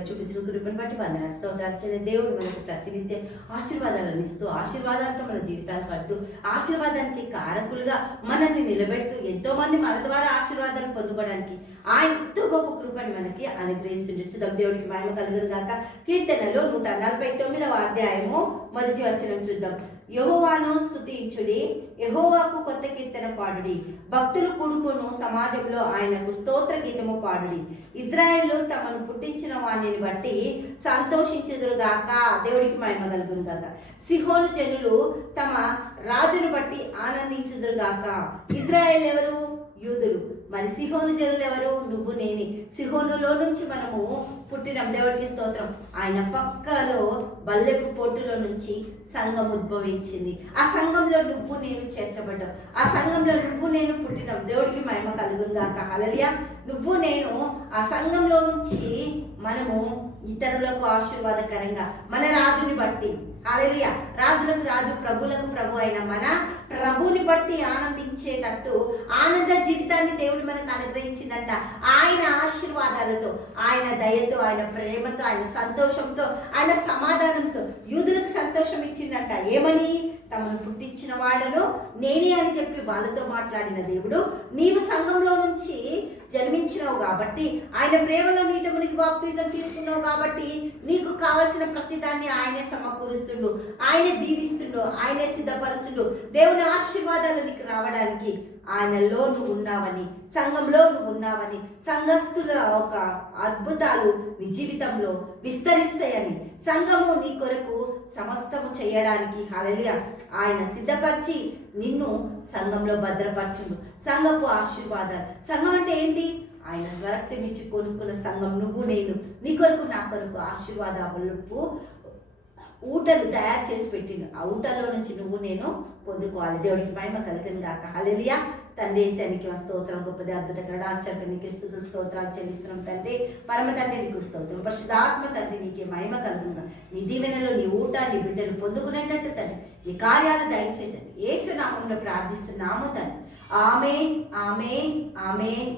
మనకు చూపించిన కృపను బట్టి వందన స్తోత్రాలు చేయలేదు దేవుడు మనకు ప్రతినిత్యం ఆశీర్వాదాలను ఇస్తూ ఆశీర్వాదాలతో మన జీవితాలు కడుతూ ఆశీర్వాదానికి కారకులుగా మనల్ని నిలబెడుతూ ఎంతో మంది మన ద్వారా ఆశీర్వాదాలు పొందుకోవడానికి ఆయన ఎంతో గొప్ప కృపను మనకి అనుగ్రహిస్తుండొచ్చు చూద్దాం దేవుడికి మహిమ కలుగురు కాక కీర్తనలో నూట నలభై తొమ్మిదవ అధ్యాయము మొదటి వచ్చిన చూద్దాం. యహోవాను స్థుతించుడి యహోవాకు కొత్త కీర్తన పాడుడి. భక్తులు కూడుకును సమాజంలో ఆయనకు స్తోత్ర గీతము పాడుడి. ఇజ్రాయెల్లో తమను పుట్టించిన వాణి వాణిని బట్టి సంతోషించుదురుగాక దేవుడికి మహిమ కలుగునుగాక సిహోను జనులు తమ రాజును బట్టి ఆనందించుదురుగాక ఇజ్రాయెల్ ఎవరు? యూదులు. మరి సిహోను జనులు ఎవరు? నువ్వు నేని. సిహోనులో నుంచి మనము పుట్టిన. దేవుడికి స్తోత్రం. ఆయన పక్కలో బల్లెపు పొట్టులో నుంచి సంఘం ఉద్భవించింది. ఆ సంఘంలో నువ్వు నేను చేర్చబడ్డావు ఆ సంఘంలో నువ్వు నేను పుట్టిన. దేవుడికి మహిమ కలుగును గాక. హలలియా నువ్వు నేను ఆ సంఘంలో నుంచి మనము ఇతరులకు ఆశీర్వాదకరంగా మన రాజుని బట్టి. హాలెలుయ రాజులకు రాజు ప్రభులకు ప్రభు అయిన మన ప్రభు. బట్టి ఆనందించేటట్టు ఆనంద జీవితాన్ని దేవుడు మనకు అనుగ్రహించిందంట. ఆయన ఆశీర్వాదాలతో ఆయన దయతో ఆయన ప్రేమతో ఆయన సంతోషంతో ఆయన సమాధానంతో యూదులకు సంతోషం ఇచ్చిందంట. ఏమని? తమను పుట్టించిన వాడను నేనే అని చెప్పి వాళ్ళతో మాట్లాడిన దేవుడు నీవు సంఘంలో నుంచి జన్మించినావు కాబట్టి ఆయన ప్రేమలో నీట మునిగి బాప్తిజం తీసుకున్నావు కాబట్టి నీకు కావలసిన ప్రతిదాన్ని ఆయనే సమకూరుస్తుండు ఆయనే దీవిస్తుండు ఆయనే సిద్ధపరుస్తుండు. దేవుని ఆశీర్వాదాలు నీకు రావడానికి ఆయనలో నువ్వు ఉన్నావని సంఘంలో నువ్వు ఉన్నావని సంఘస్థుల ఒక అద్భుతాలు నీ జీవితంలో విస్తరిస్తాయని సంఘము నీ కొరకు సమస్తము చేయడానికి హలలియ ఆయన సిద్ధపరిచి నిన్ను సంఘంలో భద్రపరచుండు సంఘపు ఆశీర్వాదాలు సంఘం అంటే ఏంటి? ఆయన స్వరక్తం ఇచ్చి కొనుక్కున్న సంఘం నువ్వు నేను. నీ కొరకు నా కొరకు ఆశీర్వాదాలకు ఊటలు తయారు చేసి పెట్టిండు. ఆ ఊటలో నుంచి నువ్వు నేను పొందుకోవాలి. దేవుడికి మహిమ కలిగింది కాక హలలియా తండ్రి శనికి స్తోత్రం గొప్పది అద్భుత ఆచరణ నీకు స్థుతులు స్తోత్రాలు చెల్లిస్తున్నాం తండ్రి. పరమ తండ్రి నీకు స్తోత్రం. పరిశుధాత్మ తండ్రి నీకే మహిమ కలుగుగా నీ దీవెనలో నీ ఊట నీ బిడ్డలు పొందుకునేటట్టు తండ్రి. ఈ కార్యాలు దయచేయండి. ఏసు నామంలో ప్రార్థిస్తున్నాము తండ్రి. ఆమె ఆమె ఆమె